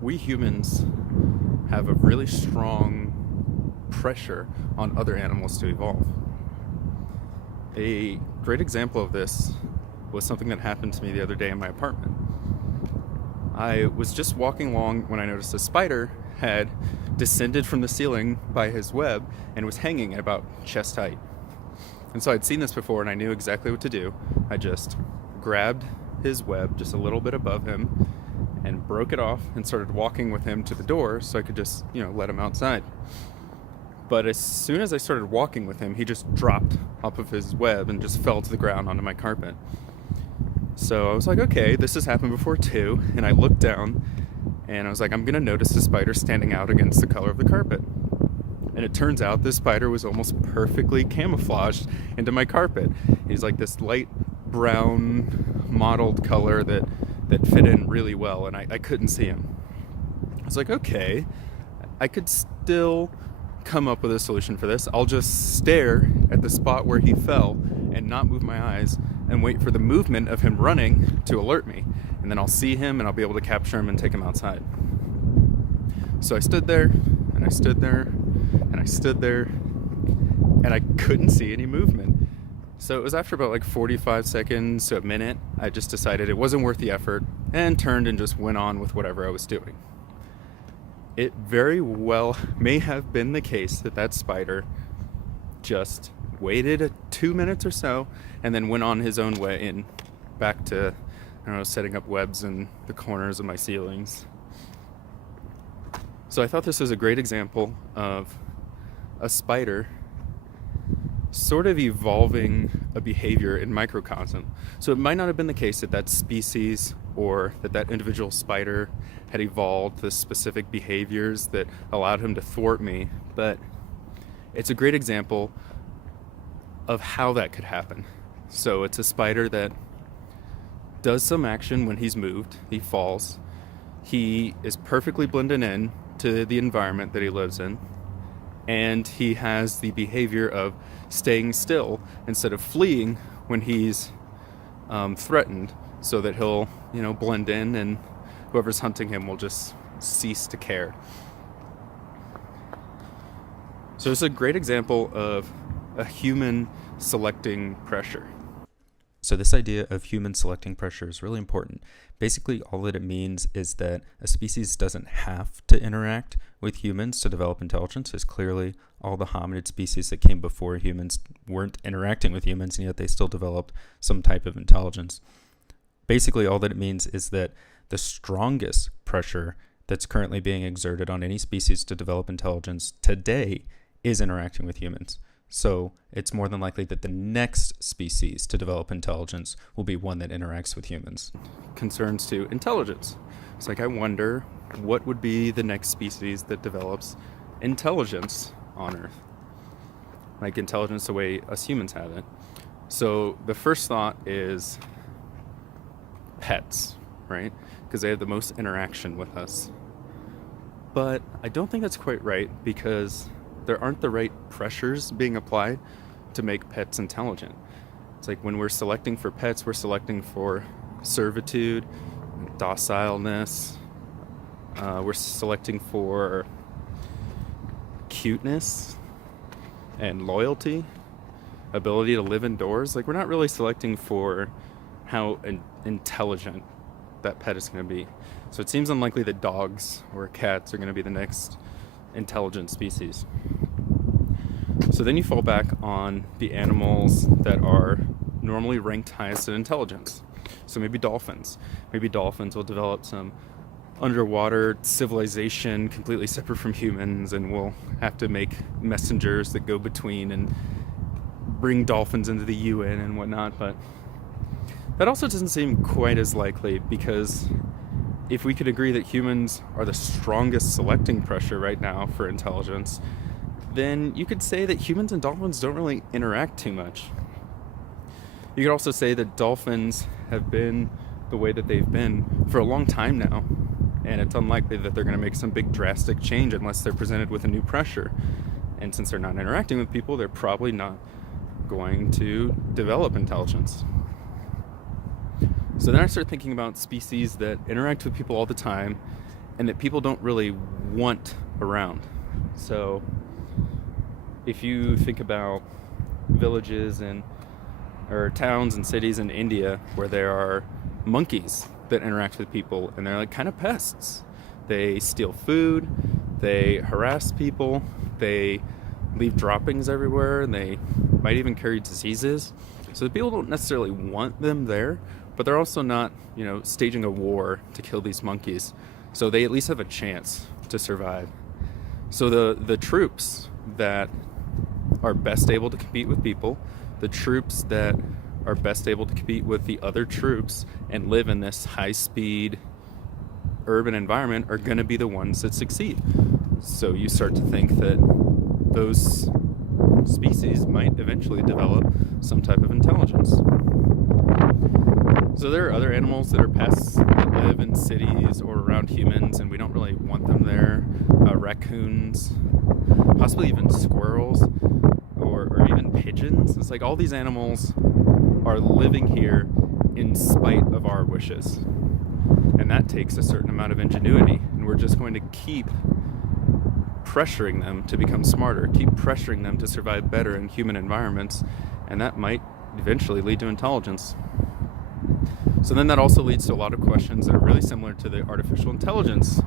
we humans have a really strong pressure on other animals to evolve. A great example of this was something that happened to me the other day in my apartment. I was just walking along when I noticed a spider had descended from the ceiling by his web and was hanging at about chest height. And so I'd seen this before and I knew exactly what to do. I just grabbed his web just a little bit above him and broke it off and started walking with him to the door so I could just, let him outside. But as soon as I started walking with him, he just dropped off of his web and just fell to the ground onto my carpet. So I was like, okay, this has happened before too. And I looked down and I was like, I'm going to notice the spider standing out against the color of the carpet. And it turns out this spider was almost perfectly camouflaged into my carpet. He's like this light brown mottled color that fit in really well, and I couldn't see him. I was like, okay, I could still come up with a solution for this. I'll just stare at the spot where he fell and not move my eyes and wait for the movement of him running to alert me. And then I'll see him and I'll be able to capture him and take him outside. So I stood there and I stood there and I stood there and I couldn't see any movement. So it was after about like 45 seconds to a minute, I just decided it wasn't worth the effort and turned and just went on with whatever I was doing. It very well may have been the case that spider just waited 2 minutes or so and then went on his own way in back to, setting up webs in the corners of my ceilings. So I thought this was a great example of a spider sort of evolving a behavior in microcosm. So it might not have been the case that species or that individual spider had evolved the specific behaviors that allowed him to thwart me, but it's a great example of how that could happen. So it's a spider that does some action when he's moved, he falls, he is perfectly blended in to the environment that he lives in, and he has the behavior of staying still instead of fleeing when he's threatened, so that he'll blend in and whoever's hunting him will just cease to care. So it's a great example of a human selecting pressure. So this idea of human selecting pressure is really important. Basically, all that it means is that a species doesn't have to interact with humans to develop intelligence, as clearly all the hominid species that came before humans weren't interacting with humans, and yet they still developed some type of intelligence. Basically, all that it means is that the strongest pressure that's currently being exerted on any species to develop intelligence today is interacting with humans. So it's more than likely that the next species to develop intelligence will be one that interacts with humans. Concerns to intelligence. It's like, I wonder what would be the next species that develops intelligence on Earth. Like intelligence the way us humans have it. So the first thought is pets, right? Because they have the most interaction with us. But I don't think that's quite right, because there aren't the right pressures being applied to make pets intelligent. It's like when we're selecting for pets, we're selecting for servitude, docileness, we're selecting for cuteness and loyalty, ability to live indoors. Like, we're not really selecting for how intelligent that pet is going to be. So it seems unlikely that dogs or cats are going to be the next intelligent species. So then you fall back on the animals that are normally ranked highest in intelligence. So maybe dolphins. Maybe dolphins will develop some underwater civilization completely separate from humans, and we'll have to make messengers that go between and bring dolphins into the UN and whatnot. But that also doesn't seem quite as likely, because if we could agree that humans are the strongest selecting pressure right now for intelligence, then you could say that humans and dolphins don't really interact too much. You could also say that dolphins have been the way that they've been for a long time now, and it's unlikely that they're going to make some big drastic change unless they're presented with a new pressure. And since they're not interacting with people, they're probably not going to develop intelligence. So then I start thinking about species that interact with people all the time and that people don't really want around. So if you think about villages or towns and cities in India where there are monkeys that interact with people, and they're like kind of pests. They steal food, they harass people, they leave droppings everywhere, and they might even carry diseases. So the people don't necessarily want them there, but they're also not, staging a war to kill these monkeys. So they at least have a chance to survive. So the troops that are best able to compete with people, the troops that are best able to compete with the other troops and live in this high-speed urban environment are going to be the ones that succeed. So you start to think that those species might eventually develop some type of intelligence. So there are other animals that are pests that live in cities or around humans, and we don't really want them there. Raccoons, possibly even squirrels, or even pigeons. It's like all these animals are living here in spite of our wishes. And that takes a certain amount of ingenuity, and we're just going to keep pressuring them to become smarter, keep pressuring them to survive better in human environments, and that might eventually lead to intelligence. So then that also leads to a lot of questions that are really similar to the artificial intelligence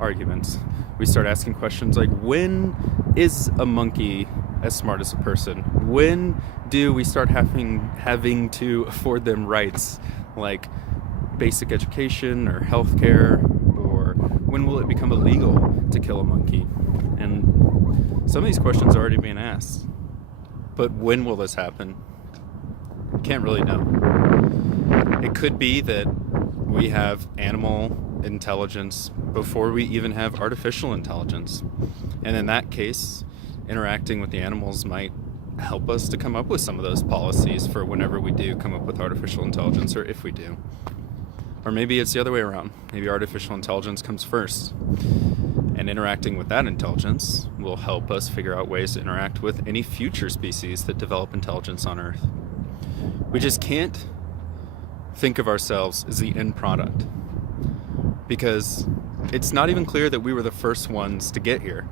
arguments. We start asking questions like, when is a monkey as smart as a person? When do we start having to afford them rights like basic education or healthcare? Or when will it become illegal to kill a monkey? And some of these questions are already being asked. But when will this happen? Can't really know. It could be that we have animal intelligence before we even have artificial intelligence. And in that case, interacting with the animals might help us to come up with some of those policies for whenever we do come up with artificial intelligence, or if we do. Or maybe it's the other way around. Maybe artificial intelligence comes first, and interacting with that intelligence will help us figure out ways to interact with any future species that develop intelligence on Earth. We just can't think of ourselves as the end product, because it's not even clear that we were the first ones to get here,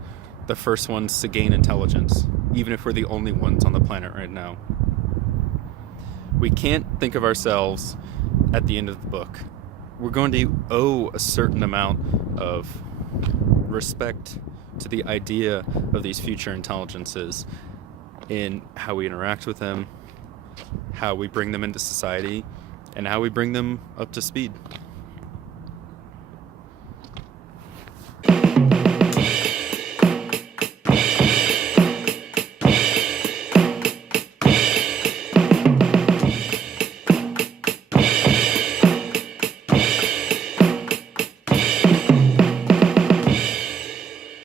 the first ones to gain intelligence, even if we're the only ones on the planet right now. We can't think of ourselves at the end of the book. We're going to owe a certain amount of respect to the idea of these future intelligences in how we interact with them, how we bring them into society, and how we bring them up to speed.